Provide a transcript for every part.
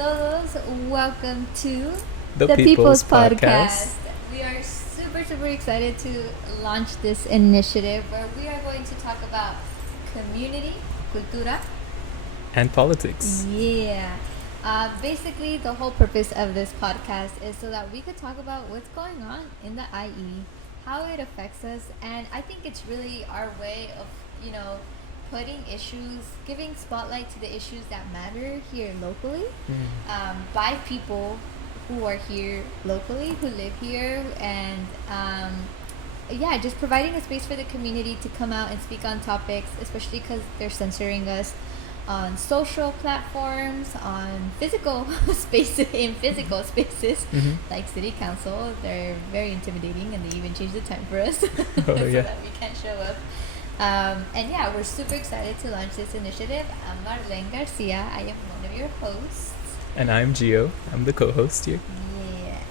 todos. Welcome to The People's Podcast. We are super excited to launch this initiative where we are going to talk about community, cultura, And politics. Yeah. Basically, the whole purpose of this podcast is so that we could talk about what's going on in the IE, how it affects us, and I think it's really our way of, putting issues, giving spotlight to the issues that matter here locally, by people who are here locally, who live here, and just providing a space for the community to come out and speak on topics, especially because they're censoring us on social platforms, on physical spaces, like city council. They're very intimidating, and they even change the time for us so that we can't show up. We're super excited to launch this initiative. I'm Marlene Garcia. I am one of your hosts. And I'm Gio. I'm the co-host here.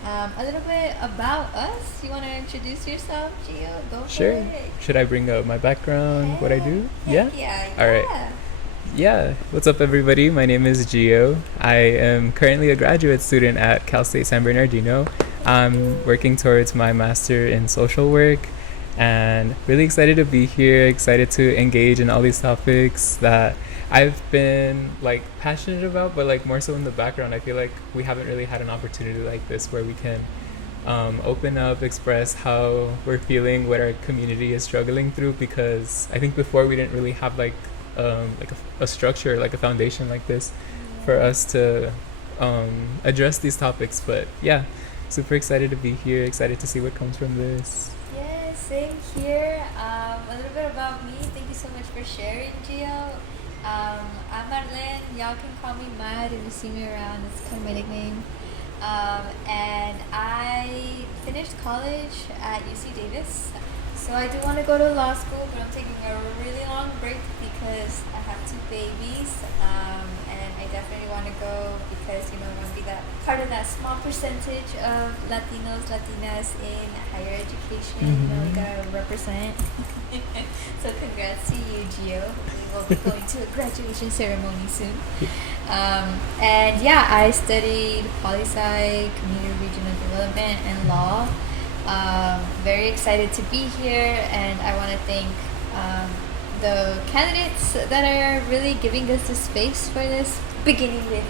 Yeah. A little bit about us. You want to introduce yourself, Gio? Go for Sure. it. Should I bring up my background, what I do? Yeah. All right. Yeah. What's up, everybody? My name is Gio. I am currently a graduate student at Cal State San Bernardino. I'm working towards my master in social work. And really excited to be here, excited to engage in all these topics that I've been passionate about, but more so in the background. I feel like we haven't really had an opportunity like this where we can open up, express how we're feeling, what our community is struggling through, because I think before we didn't really have a structure, like a foundation like this for us to address these topics. But yeah, super excited to be here, excited to see what comes from this. Same here. A little bit about me. Thank you so much for sharing, Gio. I'm Marlene. Y'all can call me Mad if you see me around. It's kind of my nickname. And I finished college at UC Davis. So I do want to go to law school, but I'm taking a really long break because I have 2 babies. And I definitely want to go because, I want to be that part of that small percentage of Latinos, Latinas in higher education. We gotta represent. So congrats to you, Gio. We will be going to a graduation ceremony soon. I studied poli-sci, community regional development, and law. Very excited to be here, and I want to thank the candidates that are really giving us the space for this, beginning with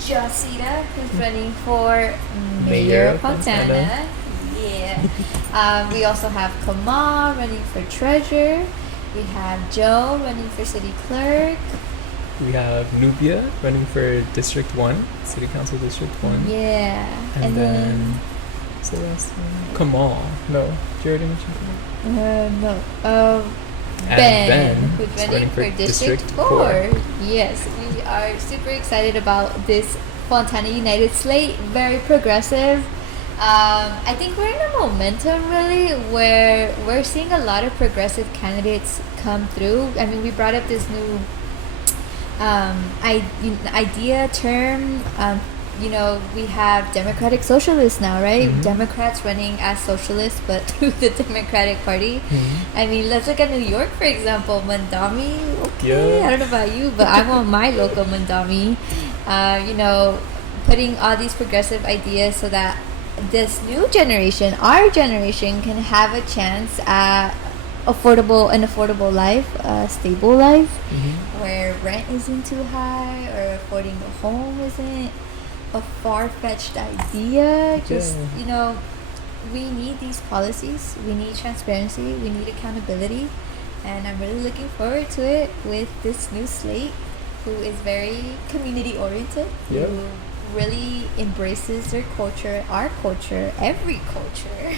Josita, who's running for Mayor of Fontana. Yeah. We also have Kamal running for treasurer. We have Joe running for city clerk. We have Nubia running for District 1, City Council District 1. Yeah. And then what's the last one? Kamal. No. Did you already mention Kamal? No. Ben, who's running for District 4. Yes, we are super excited about this Fontana United slate. Very progressive. I think we're in a momentum really where we're seeing a lot of progressive candidates come through. I mean, we brought up this new idea term. We have Democratic Socialists now, right? Democrats running as socialists, but through the Democratic Party. I mean, let's look at New York, for example. Mandami, okay, yeah. I don't know about you, but I want my local Mandami. Putting all these progressive ideas so that this new generation, our generation, can have a chance at affordable life, a stable life, where rent isn't too high or affording a home isn't a far-fetched idea. We need these policies, we need transparency, we need accountability, and I'm really looking forward to it with this new slate who is very community oriented, who really embraces their culture, our culture, every culture,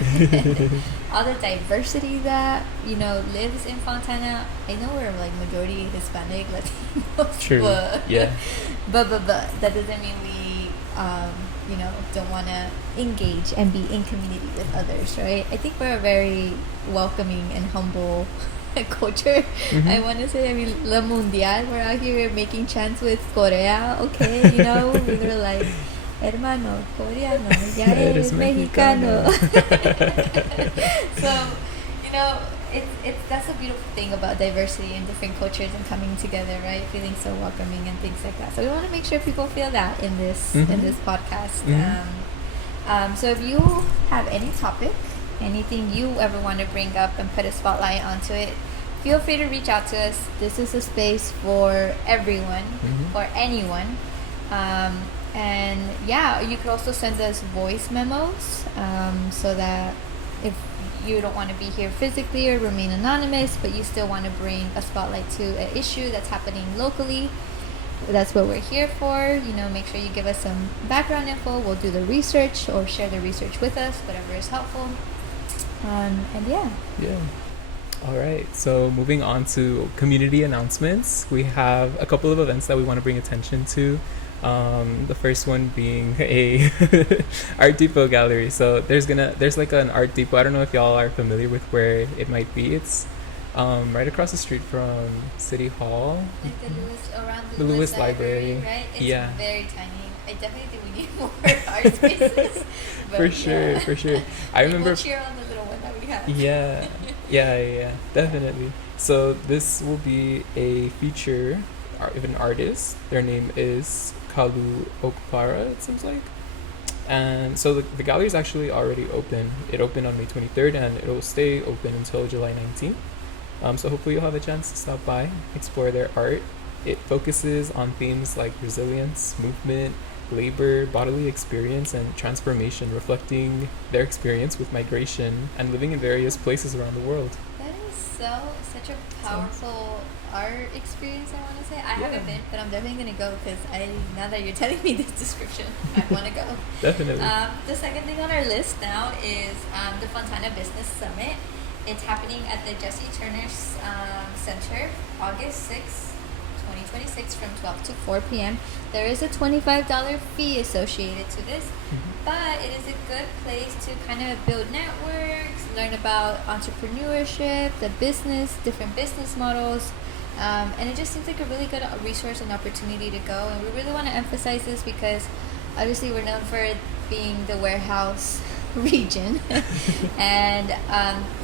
all the diversity that lives in Fontana. I know we're majority Hispanic, Latinos. True. But that doesn't mean we don't want to engage and be in community with others, right? I think we're a very welcoming and humble culture. I want to say, La Mundial, we're out here making chants with Korea, okay? We were like, hermano, coreano, ya eres mexicano. So, it's that's a beautiful thing about diversity and different cultures and coming together, right? Feeling so welcoming and things like that. So we want to make sure people feel that in this podcast. So if you have any topic, anything you ever want to bring up and put a spotlight onto it, feel free to reach out to us. This is a space for everyone, for anyone. And yeah, you could also send us voice memos, so that if you don't want to be here physically or remain anonymous, but you still want to bring a spotlight to an issue that's happening locally, that's what we're here for. Make sure you give us some background info. We'll do the research or share the research with us, whatever is helpful. And yeah. All right, so moving on to community announcements, we have a couple of events that we want to bring attention to. The first one being a Art Depot gallery. So there's like an Art Depot. I don't know if y'all are familiar with where it might be. It's right across the street from City Hall. Like around the Lewis Library, right? It's yeah. very tiny. I definitely think we need more art spaces. But For sure. I remember. We'll cheer on the little one that we have. Yeah, definitely. So this will be a feature of an artist. Their name is Kalu Okpara, it seems like. And so the gallery is actually already open. It opened on May 23rd and it will stay open until July 19th. So hopefully you'll have a chance to stop by, explore their art. It focuses on themes like resilience, movement, labor, bodily experience, and transformation, reflecting their experience with migration and living in various places around the world. That is such a powerful art experience, I want to say. I haven't been, but I'm definitely going to go because now that you're telling me this description, I want to go. Definitely. The second thing on our list now is the Fontana Business Summit. It's happening at the Jesse Turner Center, August 6th. 2026 from 12 to 4 p.m. There is a $25 fee associated to this, but it is a good place to kind of build networks, learn about entrepreneurship, different business models, and it just seems like a really good resource and opportunity to go. And we really want to emphasize this because obviously we're known for being the warehouse region and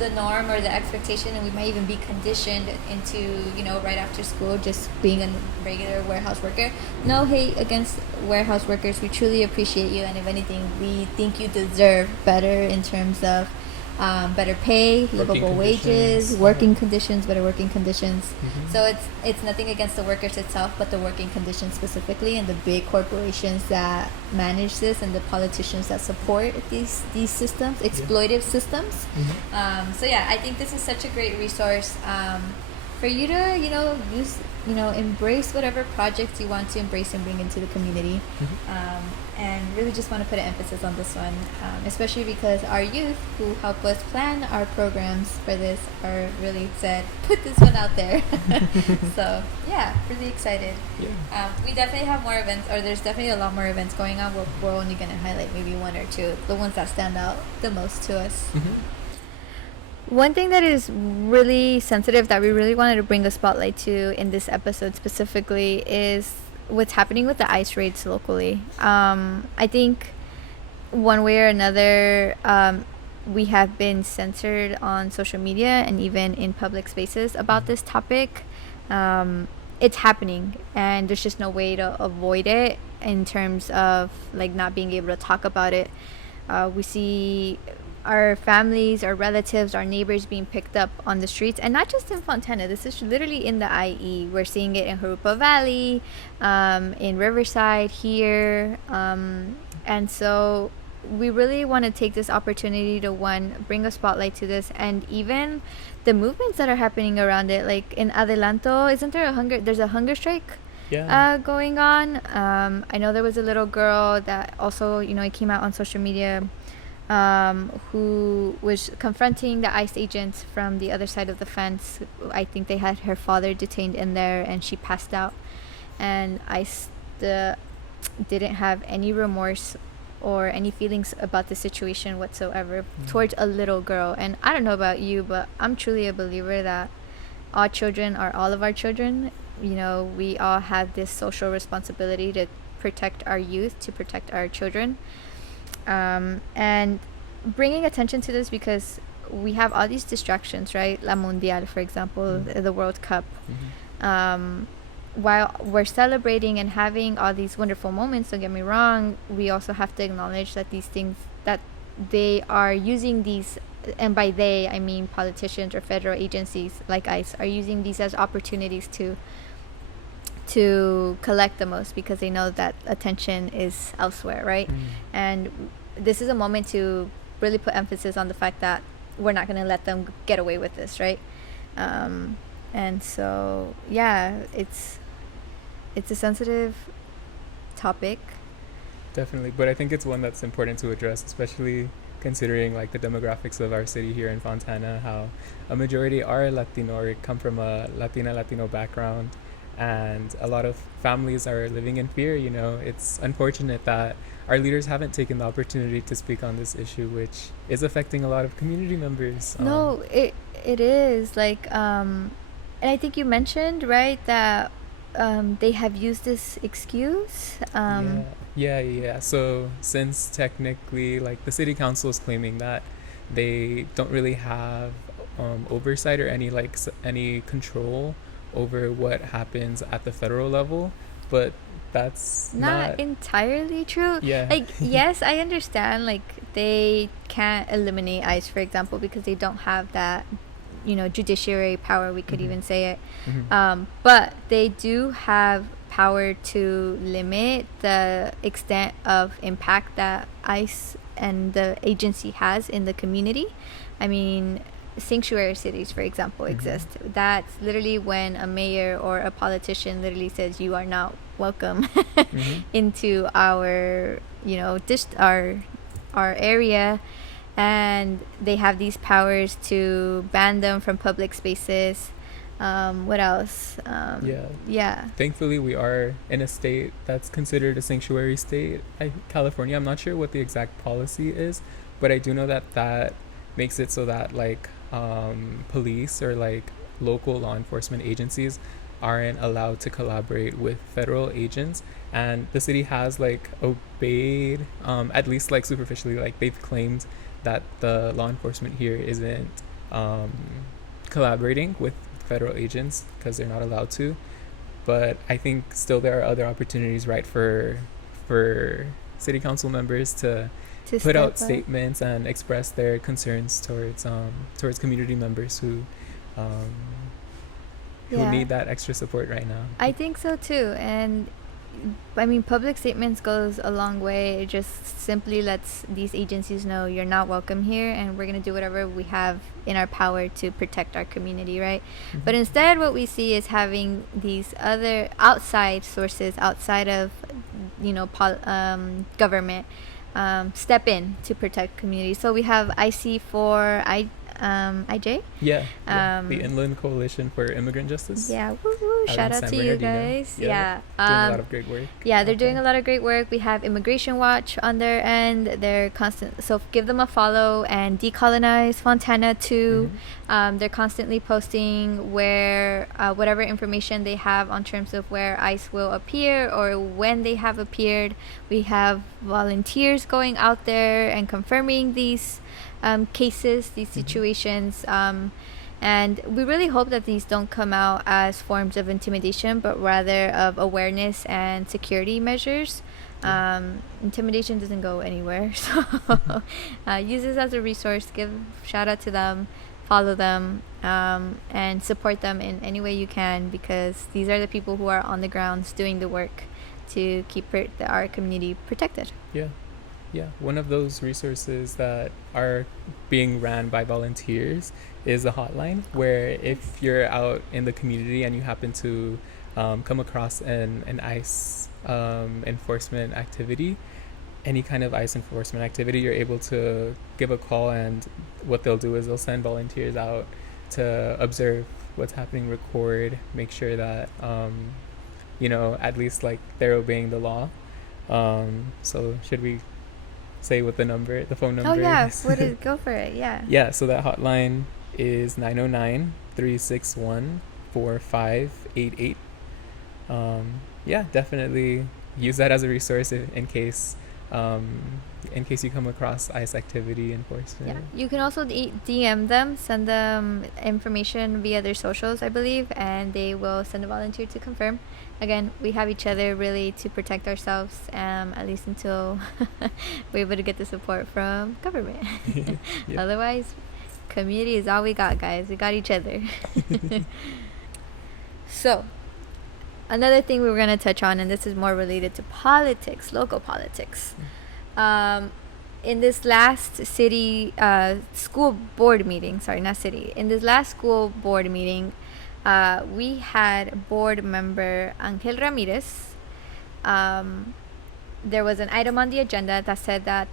the norm or the expectation, and we might even be conditioned into right after school just being a regular warehouse worker. No hate against warehouse workers, we truly appreciate you, and if anything we think you deserve better in terms of better pay, livable wages, working conditions, better working conditions. So it's nothing against the workers itself, but the working conditions specifically, and the big corporations that manage this, and the politicians that support these systems, exploitive systems. So yeah, I think this is such a great resource for you to use, embrace whatever projects you want to embrace and bring into the community. And really just want to put an emphasis on this one, especially because our youth who help us plan our programs for this are really said, put this one out there. So yeah, really excited. We definitely have more events, or there's definitely a lot more events going on. We're only going to highlight maybe one or two, the ones that stand out the most to us. One thing that is really sensitive that we really wanted to bring a spotlight to in this episode specifically is what's happening with the ICE raids locally. I think one way or another, we have been censored on social media and even in public spaces about this topic. It's happening, and there's just no way to avoid it in terms of like not being able to talk about it. We see our families, our relatives, our neighbors being picked up on the streets, and not just in Fontana. This is literally in the IE. We're seeing it in Jurupa Valley, in Riverside here, and so we really want to take this opportunity to bring a spotlight to this, and even the movements that are happening around it. Like in Adelanto, there's a hunger strike going on. I know there was a little girl that also, it came out on social media, who was confronting the ICE agents from the other side of the fence. I think they had her father detained in there, and she passed out. And ICE didn't have any remorse or any feelings about the situation whatsoever towards a little girl. And I don't know about you, but I'm truly a believer that all children are all of our children. We all have this social responsibility to protect our youth, to protect our children. And bringing attention to this because we have all these distractions, right? La Mundial, for example, the World Cup. While we're celebrating and having all these wonderful moments, don't get me wrong, we also have to acknowledge that these things, that they are using these, and by they I mean politicians or federal agencies like ICE, are using these as opportunities to collect the most, because they know that attention is elsewhere, right? And this is a moment to really put emphasis on the fact that we're not going to let them get away with this, right? And so, yeah, it's a sensitive topic. Definitely, but I think it's one that's important to address, especially considering like the demographics of our city here in Fontana, how a majority are Latino or come from a Latino background, and a lot of families are living in fear. You know, it's unfortunate that our leaders haven't taken the opportunity to speak on this issue, which is affecting a lot of community members. No, it is like, and I think you mentioned, right, that they have used this excuse. Yeah. So since technically, like, the city council is claiming that they don't really have oversight or any control over what happens at the federal level, but that's not entirely true. Yeah. Like, yes, I understand, like, they can't eliminate ICE, for example, because they don't have that, judiciary power, we could even say it. But they do have power to limit the extent of impact that ICE and the agency has in the community. I mean, sanctuary cities, for example, exist. That's literally when a mayor or a politician literally says, you are not welcome into our, our area. And they have these powers to ban them from public spaces. What else? Yeah. Thankfully, we are in a state that's considered a sanctuary state, California. I'm not sure what the exact policy is, but I do know that makes it so that, like, police or, like, local law enforcement agencies aren't allowed to collaborate with federal agents. And the city has, like, obeyed, at least, like, superficially, like, they've claimed that the law enforcement here isn't collaborating with federal agents because they're not allowed to. But I think still there are other opportunities, right, for city council members to put out statements and express their concerns towards community members who need that extra support right now. I think so too. And I mean, public statements goes a long way. It just simply lets these agencies know you're not welcome here, and we're going to do whatever we have in our power to protect our community, right? But instead, what we see is having these other outside sources, outside of, government, step in to protect communities. So we have IC4, IJ? The Inland Coalition for Immigrant Justice. Yeah, woo-woo. Shout out to you guys. Doing a lot of great work. Yeah, they're doing a lot of great work. We have Immigration Watch on their end. They're constant, so give them a follow, and Decolonize Fontana too. They're constantly posting where whatever information they have on terms of where ICE will appear or when they have appeared. We have volunteers going out there and confirming these cases, these situations, and we really hope that these don't come out as forms of intimidation, but rather of awareness and security measures. Intimidation doesn't go anywhere, so use this as a resource. Give shout out to them, follow them, and support them in any way you can, because these are the people who are on the grounds doing the work to keep our community protected. Yeah, one of those resources that are being ran by volunteers is a hotline where if you're out in the community and you happen to come across an ICE enforcement activity, any kind of ICE enforcement activity, you're able to give a call, and what they'll do is they'll send volunteers out to observe what's happening, record, make sure that, at least, like, they're obeying the law. So should we say what the phone number is? Go for it. So that hotline is 909-361-4588. Definitely use that as a resource in case in case you come across ICE activity enforcement. Yeah, you can also DM them, send them information via their socials, I believe, and they will send a volunteer to confirm. Again, we have each other really to protect ourselves, at least until we're able to get the support from government. Yeah. Otherwise, community is all we got, guys. We got each other. So, another thing we were going to touch on, and this is more related to politics, local politics. In this last city school board meeting, sorry, not city, in this last school board meeting, we had board member Angel Ramirez. There was an item on the agenda that said that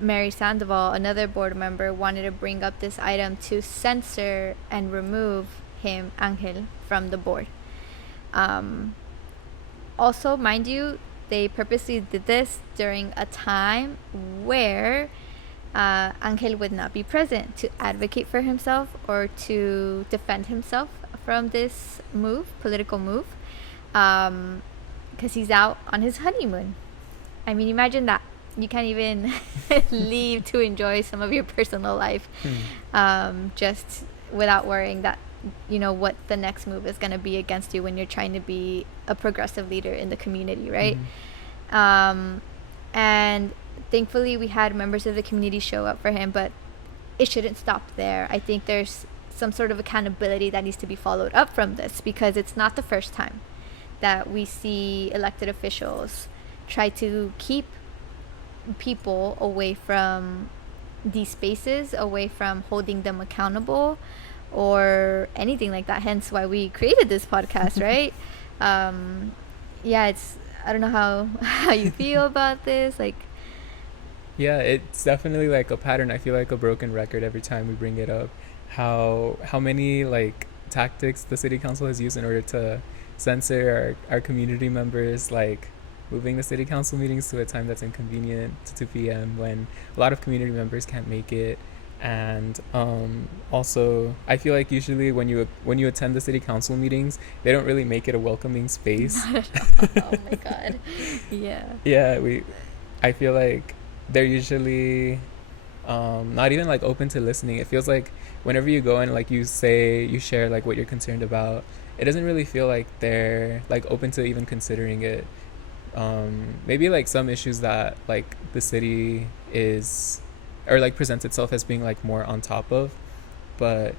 Mary Sandoval, another board member, wanted to bring up this item to censure and remove him, Angel, from the board. Also, mind you, they purposely did this during a time where Angel would not be present to advocate for himself or to defend himself from this political move, because he's out on his honeymoon. I mean, imagine that. You can't even leave to enjoy some of your personal life, just without worrying that, what the next move is going to be against you when you're trying to be a progressive leader in the community, right? And thankfully we had members of the community show up for him, but it shouldn't stop there. I think there's some sort of accountability that needs to be followed up from this, because it's not the first time that we see elected officials try to keep people away from these spaces, away from holding them accountable or anything like that, hence why we created this podcast. Right? I don't know how you feel about this, like. Yeah, it's definitely like a pattern. I feel like a broken record every time we bring it up, how many like tactics the city council has used in order to censor our community members, like moving the city council meetings to a time that's inconvenient, to 2 p.m. when a lot of community members can't make it. And also, I feel like usually when you attend the city council meetings, they don't really make it a welcoming space. Oh my god. Yeah, I feel like they're usually not even like open to listening. It feels like whenever you go and like you share like what you're concerned about, it doesn't really feel like they're like open to even considering it. Maybe like some issues that like the city is or like presents itself as being like more on top of, but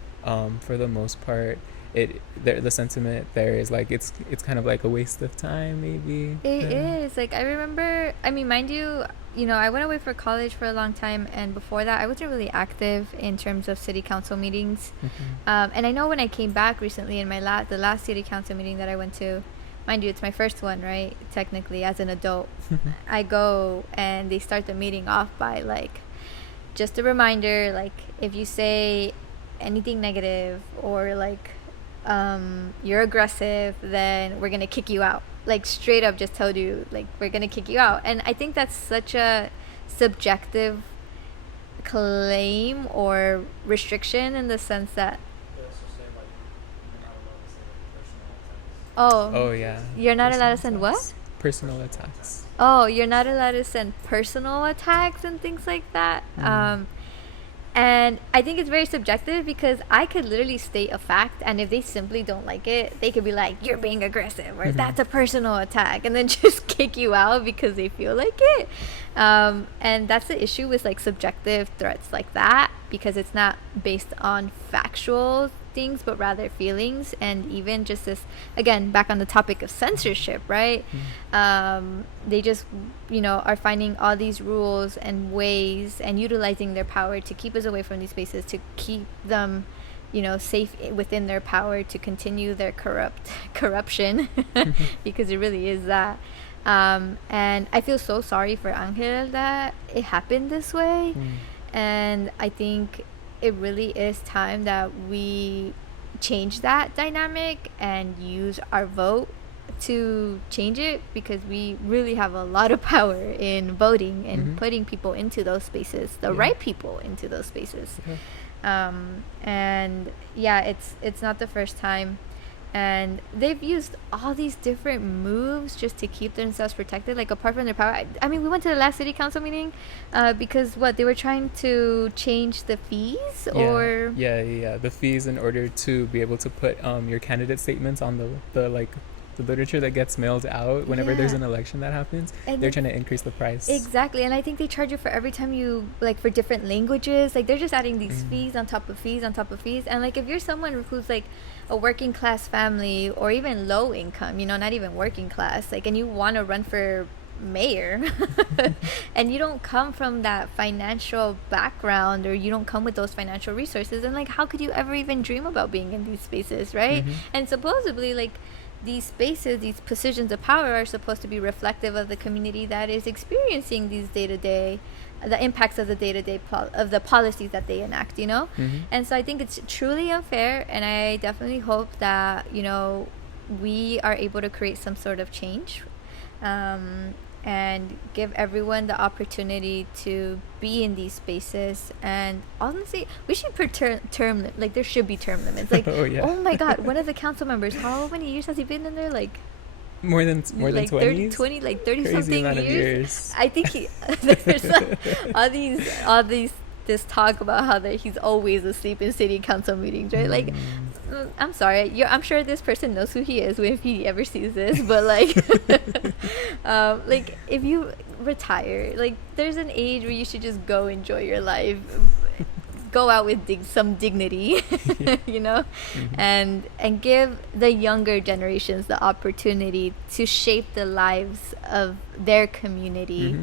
for the most part, the sentiment there is like it's kind of like a waste of time. Maybe it is. Like, I remember, I mean, mind you, I went away for college for a long time, and before that I wasn't really active in terms of city council meetings. And I know when I came back recently in the last city council meeting that I went to, mind you, it's my first one, right, technically, as an adult. I go and they start the meeting off by like, just a reminder, like, if you say anything negative or like you're aggressive, then we're gonna kick you out. Like, straight up just told you, like, we're gonna kick you out. And I think that's such a subjective claim or restriction, in the sense that oh yeah, you're not allowed to send attacks. what? Personal attacks. Oh, you're not allowed to send personal attacks and things like that. And I think it's very subjective, because I could literally state a fact, and if they simply don't like it, they could be like, you're being aggressive, or that's a personal attack, and then just kick you out because they feel like it. And that's the issue with like subjective threats like that, because it's not based on factual things, but rather feelings. And even just this, again, back on the topic of censorship, right? They just are finding all these rules and ways and utilizing their power to keep us away from these spaces, to keep them safe within their power, to continue their corruption because it really is that. And I feel so sorry for Angel that it happened this way. And I think it really is time that we change that dynamic and use our vote to change it, because we really have a lot of power in voting and putting people into those spaces, the right people into those spaces. And yeah, it's not the first time and they've used all these different moves just to keep themselves protected, like apart from their power. I mean, we went to the last city council meeting because what they were trying to change the fees, or the fees in order to be able to put your candidate statements on the like the literature that gets mailed out whenever there's an election that happens. And they're trying to increase the price. Exactly. And I think they charge you for every time you, like, for different languages. Like, they're just adding these fees on top of fees on top of fees. And, like, if you're someone who's, like, a working class family or even low income, you know, not even working class, like, and you want to run for mayor and you don't come from that financial background, or you don't come with those financial resources, and, like, how could you ever even dream about being in these spaces, right? And supposedly, like, these spaces, these positions of power are supposed to be reflective of the community that is experiencing these day-to-day, the impacts of the day-to-day of the policies that they enact, you know? And so I think it's truly unfair, and I definitely hope that, you know, we are able to create some sort of change, and give everyone the opportunity to be in these spaces. And honestly, we should put like, there should be term limits. Like, oh my god, one of the council members, how many years has he been in there? Like more than 20, 20, like 30 Crazy something amount years. Of I think he there's all these this talk about how that he's always asleep in city council meetings, right? Like, I'm sorry, I'm sure this person knows who he is if he ever sees this, but like like, if you retire, like, there's an age where you should just go enjoy your life, go out with some dignity, you know, and give the younger generations the opportunity to shape the lives of their community,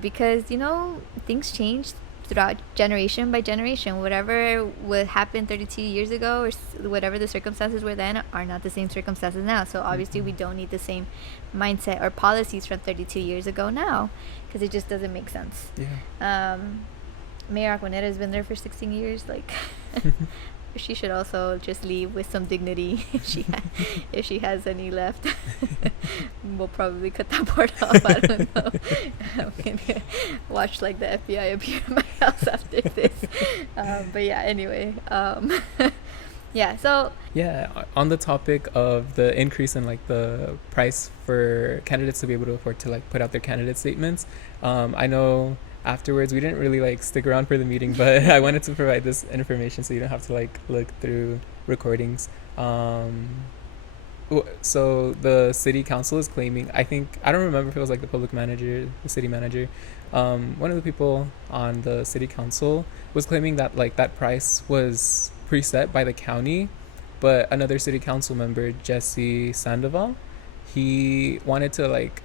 because, you know, things change throughout generation by generation. Whatever would happen 32 years ago, or whatever the circumstances were then, are not the same circumstances now. So obviously we don't need the same mindset or policies from 32 years ago now, because it just doesn't make sense. Mayor Aquanetta has been there for 16 years. Like, she should also just leave with some dignity if she has any left. We'll probably cut that part off. I don't know. Maybe watch, like, the FBI appear at my house after this. But yeah, anyway. So on the topic of the increase in, like, the price for candidates to be able to afford to, like, put out their candidate statements, I know afterwards we didn't really, like, stick around for the meeting, but I wanted to provide this information so you don't have to, like, look through recordings. So the city council is claiming, I don't remember if it was, like, the public manager, the city manager, one of the people on the city council was claiming that, like, that price was preset by the county, but another city council member, Jesse Sandoval, he wanted to, like,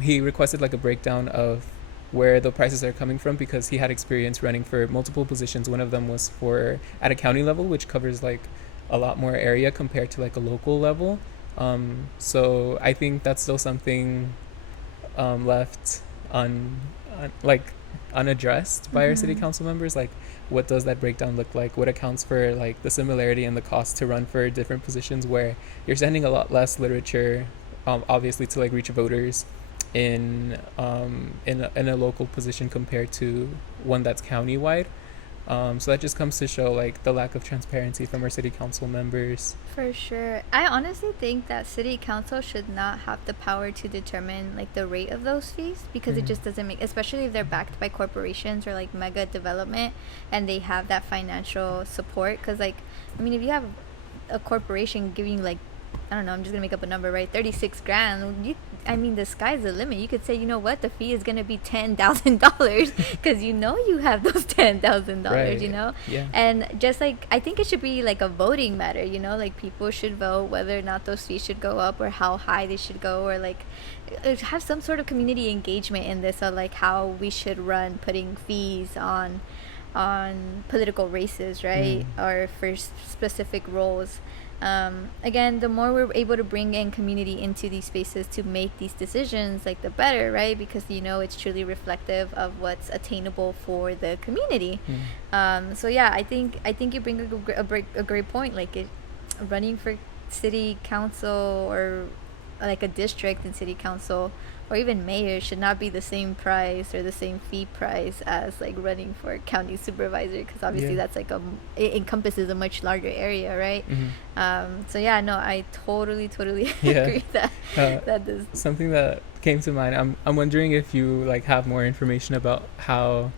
he requested, like, a breakdown of where the prices are coming from, because he had experience running for multiple positions. One of them was for at a county level, which covers, like, a lot more area compared to, like, a local level. So I think that's still something left unaddressed by our city council members. Like, what does that breakdown look like? What accounts for, like, the similarity and the cost to run for different positions where you're sending a lot less literature, obviously, to, like, reach voters in a local position compared to one that's countywide. So that just comes to show, like, the lack of transparency from our city council members. For sure. I honestly think that city council should not have the power to determine, like, the rate of those fees, because it just doesn't make, especially if they're backed by corporations or, like, mega development, and they have that financial support. Because, like, I mean, if you have a corporation giving, like, I don't know, I'm just gonna make up a number, right? 36 grand. I mean, the sky's the limit. You could say, you know what, the fee is gonna be $10,000 because you know you have those $10,000, right. You know. Yeah. And just, like, I think it should be like a voting matter. You know, like, people should vote whether or not those fees should go up or how high they should go, or, like, have some sort of community engagement in this, of, like, how we should run putting fees on political races, right? Or for specific roles. Again, the more we're able to bring in community into these spaces to make these decisions, like, the better, right? Because, you know, it's truly reflective of what's attainable for the community. So yeah, I think you bring a great point. Like, running for city council or like a district in city council or even mayor should not be the same price or the same fee price as like running for county supervisor, because obviously that's like it encompasses a much larger area, right? So yeah, no, I totally agree that that this something that came to mind. I'm wondering if you like have more information about how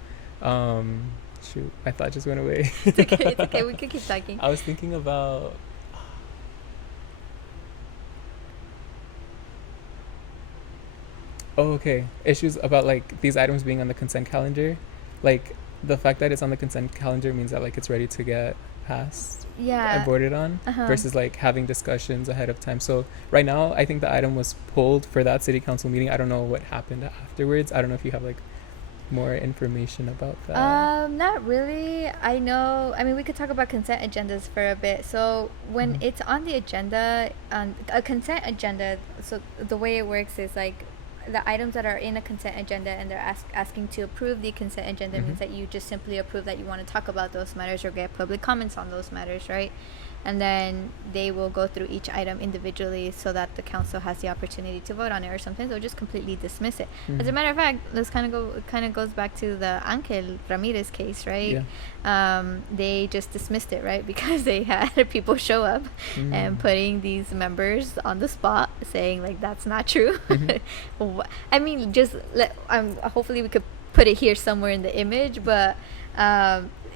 shoot, my thought just went away. It's okay, we could keep talking. I was thinking about issues about like these items being on the consent calendar. Like the fact that it's on the consent calendar means that like it's ready to get passed and voted on, versus like having discussions ahead of time. So right now I think the item was pulled for that city council meeting. I don't know what happened afterwards. I don't know if you have like more information about that. Not really. I mean, we could talk about consent agendas for a bit. So when it's on the agenda, a consent agenda, so the way it works is like the items that are in a consent agenda and they're asking to approve the consent agenda means that you just simply approve that you want to talk about those matters or get public comments on those matters, right? And then they will go through each item individually so that the council has the opportunity to vote on it, or sometimes they'll just completely dismiss it. As a matter of fact, this kind of goes back to the Angel Ramirez case, right? They just dismissed it, right? Because they had people show up and putting these members on the spot saying like that's not true. I mean, just hopefully we could put it here somewhere in the image, but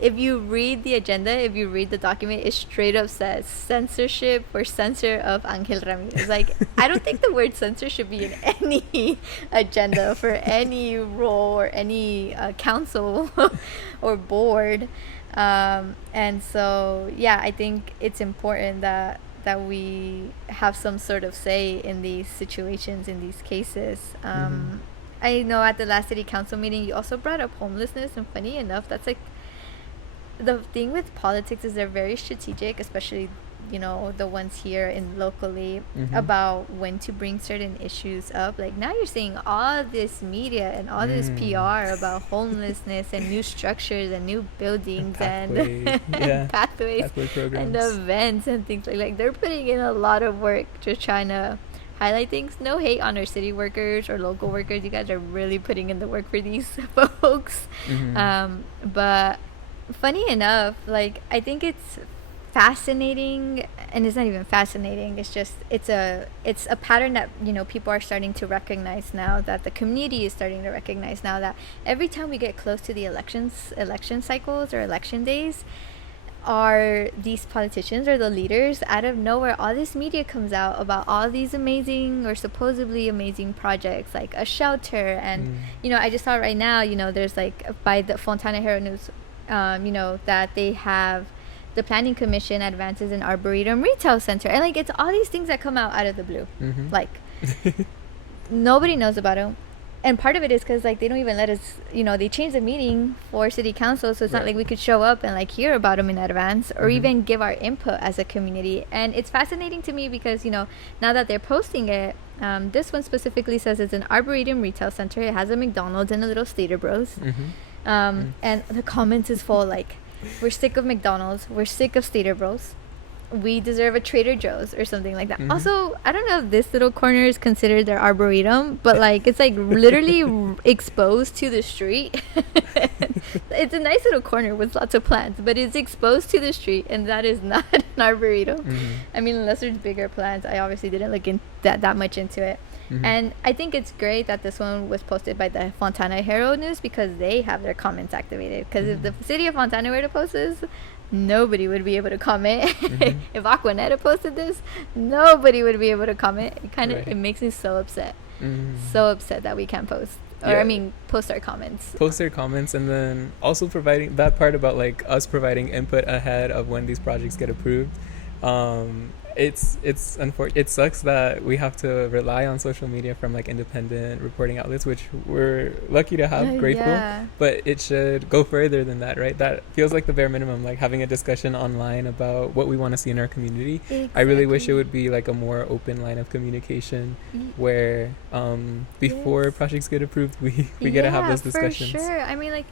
if you read the agenda, if you read the document, it straight up says censorship or censure of Angel Ramirez. Like, I don't think the word censor should be in any agenda for any role or any council or board. And so, yeah, I think it's important that we have some sort of say in these situations, in these cases. I know at the last city council meeting, you also brought up homelessness, and funny enough, that's like, the thing with politics is they're very strategic, especially, you know, the ones here in locally, about when to bring certain issues up. Like now you're seeing all this media and all this PR about homelessness and new structures and new buildings and pathways and events and things like they're putting in a lot of work just trying to highlight things. No hate on our city workers or local workers. You guys are really putting in the work for these folks. But funny enough, like I think it's fascinating, and it's not even fascinating, it's just it's a pattern that, you know, people are starting to recognize now, that the community is starting to recognize now, that every time we get close to the election cycles or election days, are these politicians or the leaders, out of nowhere, all this media comes out about all these amazing or supposedly amazing projects, like a shelter. And you know, I just saw right now, you know, there's like by the Fontana Herald News, you know, that they have the planning commission advances an arboretum retail center, and like it's all these things that come out of the blue. Like nobody knows about them, and part of it is because like they don't even let us, you know, they changed the meeting for city council, so it's not like we could show up and like hear about them in advance or even give our input as a community. And it's fascinating to me because, you know, now that they're posting it, this one specifically says it's an arboretum retail center, it has a McDonald's and a little Stater Bros. And the comments is full like, we're sick of McDonald's, we're sick of Stater Bros, we deserve a Trader Joe's or something like that. Also, I don't know if this little corner is considered their arboretum, but like it's like literally exposed to the street. It's a nice little corner with lots of plants, but it's exposed to the street, and that is not an arboretum. I mean, unless there's bigger plants. I obviously didn't look in that much into it. And I think it's great that this one was posted by the Fontana Herald News, because they have their comments activated. Because if the city of Fontana were to post this, nobody would be able to comment. If Aquanet had posted this, nobody would be able to comment. It makes me so upset. So upset that we can't post. Or I mean, post our comments. And then also providing that part about like us providing input ahead of when these projects get approved. It's unfortunate. It sucks that we have to rely on social media from like independent reporting outlets, which we're lucky to have, grateful. But it should go further than that, right? That feels like the bare minimum, like having a discussion online about what we want to see in our community. I really wish it would be like a more open line of communication where before projects get approved, we get to have those discussions. For sure. I mean, like,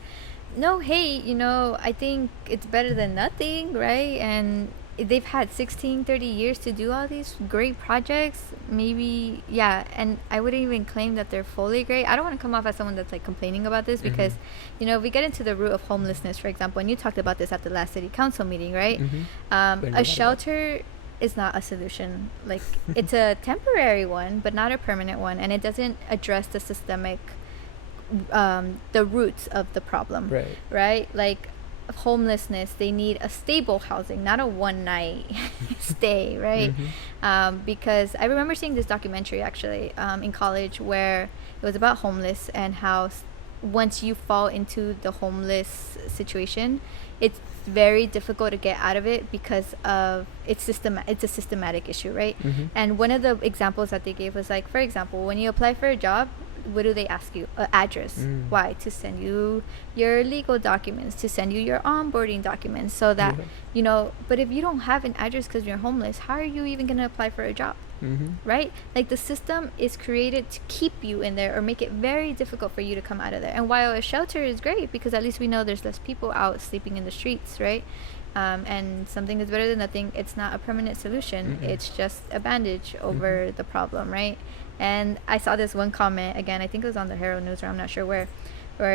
no hate, you know, I think it's better than nothing, right? And they've had 16, 30 years to do all these great projects. Maybe, yeah. And I wouldn't even claim that they're fully great. I don't want to come off as someone that's like complaining about this, because, we get into the root of homelessness, for example, and you talked about this at the last city council meeting, right? A shelter is not a solution. Like, it's a temporary one, but not a permanent one. And it doesn't address the systemic, the roots of the problem. Right? Like, homelessness, they need a stable housing, not a one night stay, right? Because I remember seeing this documentary actually in college, where it was about homeless and how once you fall into the homeless situation, it's very difficult to get out of it because of it's a systematic issue, right? And one of the examples that they gave was like, for example, when you apply for a job, what do they ask you? Address. Why? To send you your legal documents, to send you your onboarding documents, so that but if you don't have an address because you're homeless, how are you even going to apply for a job? Right? Like, the system is created to keep you in there or make it very difficult for you to come out of there. And while a shelter is great, because at least we know there's less people out sleeping in the streets, right? And something is better than nothing, it's not a permanent solution. It's just a bandage over the problem, right? And I saw this one comment, again, I think it was on the Herald News, or I'm not sure where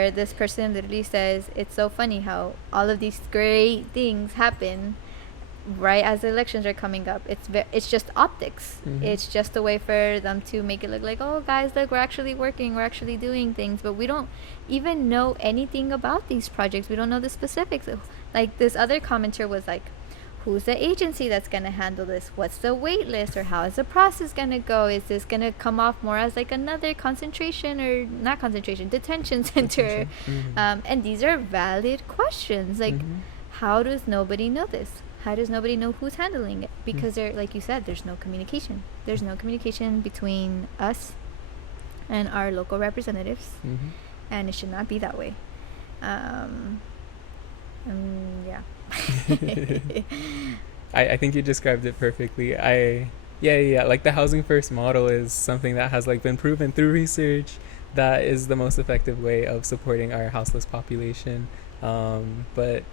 this person literally says, it's so funny how all of these great things happen right as the elections are coming up. It's just optics. It's just a way for them to make it look like, oh guys, look, we're actually working, we're actually doing things, but we don't even know anything about these projects. We don't know the specifics. Like, this other commenter was like, who's the agency that's going to handle this? What's the wait list, or how is the process going to go? Is this going to come off more as like another detention center? And these are valid questions. Like, how does nobody know this? How does nobody know who's handling it? Because like you said, there's no communication. There's no communication between us and our local representatives. And it should not be that way. Yeah. I think you described it perfectly. Like, the housing first model is something that has like been proven through research that is the most effective way of supporting our houseless population. But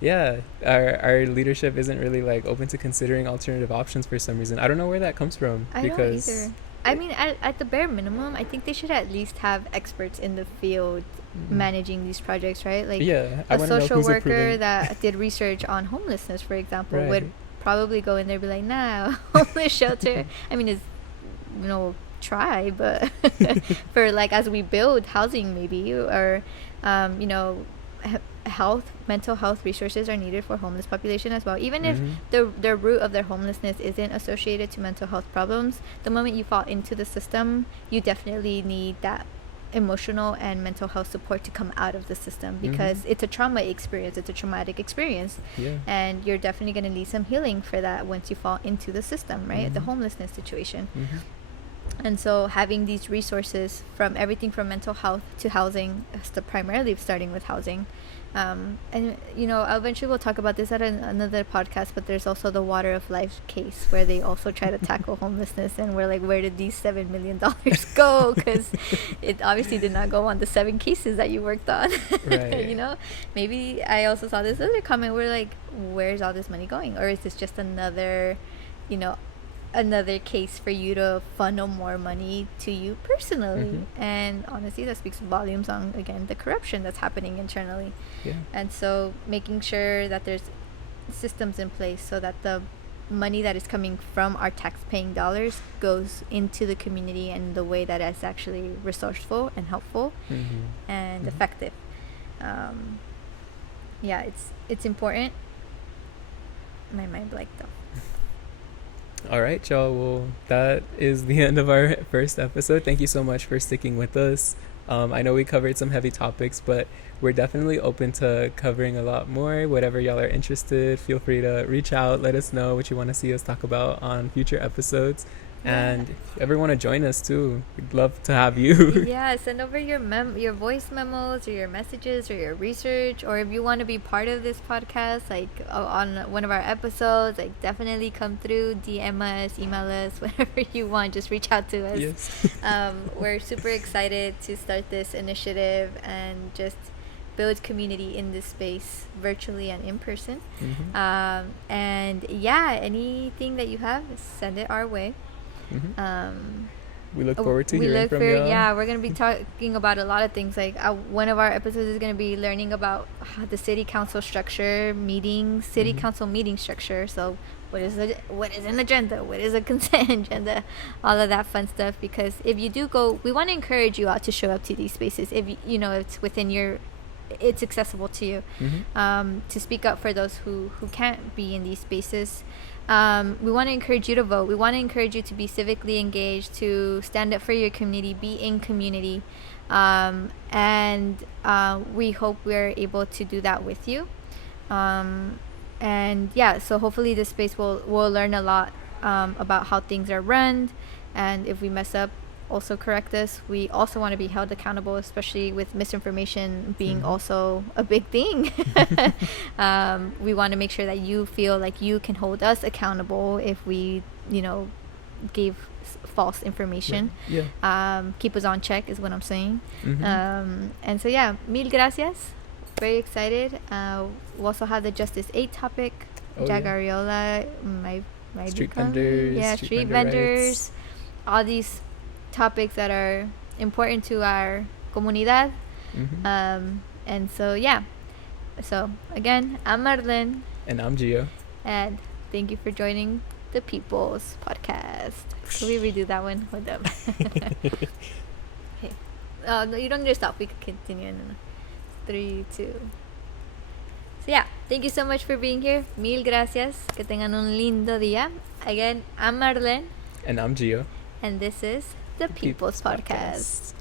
yeah, our leadership isn't really like open to considering alternative options for some reason. I don't know where that comes from. I don't either. I mean, at the bare minimum, I think they should at least have experts in the field managing these projects, right? Like, a social worker that did research on homelessness, for example, would probably go in there and be like, nah, homeless shelter. I mean, it's, try, but for like, as we build housing maybe, or, mental health resources are needed for homeless population as well. Even if the root of their homelessness isn't associated to mental health problems, the moment you fall into the system, you definitely need that emotional and mental health support to come out of the system, because it's a traumatic experience, and you're definitely going to need some healing for that once you fall into the system, right? The homelessness situation. And so having these resources, from everything from mental health to housing, primarily starting with housing, and eventually we'll talk about this at another podcast, but there's also the Water of Life case, where they also try to tackle homelessness, and we're like, where did these $7 million go? Because it obviously did not go on the 7 cases that you worked on. Maybe I also saw this other comment where like, where's all this money going? Or is this just another case for you to funnel more money to you personally? And honestly, that speaks volumes on, again, the corruption that's happening internally. And so making sure that there's systems in place so that the money that is coming from our tax-paying dollars goes into the community in the way that is actually resourceful and helpful and effective. It's important. My mind blanked though. All right, y'all. Well, that is the end of our first episode. Thank you so much for sticking with us. I know we covered some heavy topics, but we're definitely open to covering a lot more. Whatever y'all are interested, feel free to reach out. Let us know what you want to see us talk about on future episodes. And if you ever want to join us too, we'd love to have you. Send over your voice memos or your messages or your research, or if you want to be part of this podcast, like on one of our episodes, like definitely come through, DM us, email us, whatever you want, just reach out to us. Yes. We're super excited to start this initiative and just build community in this space, virtually and in person. Mm-hmm. And yeah, anything that you have, send it our way. Mm-hmm. We look forward to hearing from you. Yeah, we're going to be talking about a lot of things. Like one of our episodes is going to be learning about the city council structure, city council meeting structure. So what is an agenda? What is a consent agenda? All of that fun stuff. Because if you do go, we want to encourage you all to show up to these spaces. If you know it's within it's accessible to you. To speak up for those who can't be in these spaces. We want to encourage you to vote. We want to encourage you to be civically engaged, to stand up for your community, be in community. And we hope we're able to do that with you. And yeah, so hopefully this space we'll learn a lot about how things are run. And if we mess up, also correct us. We also want to be held accountable, especially with misinformation being also a big thing. We want to make sure that you feel like you can hold us accountable if we, gave false information. Keep us on check is what I'm saying. And so yeah, mil gracias. Very excited. We also have the Justice 8 topic. Jagariola, my street vendors. Yeah, street vendors. All these topics that are important to our comunidad. And so yeah, so again, I'm Marlene and I'm Gio, and thank you for joining the People's Podcast. Can we redo that one with them? Okay. No, you don't need to stop, we can continue in 3, 2. So yeah, thank you so much for being here. Mil gracias. Que tengan un lindo día. Again, I'm Marlene and I'm Gio, and this is the People's Podcast.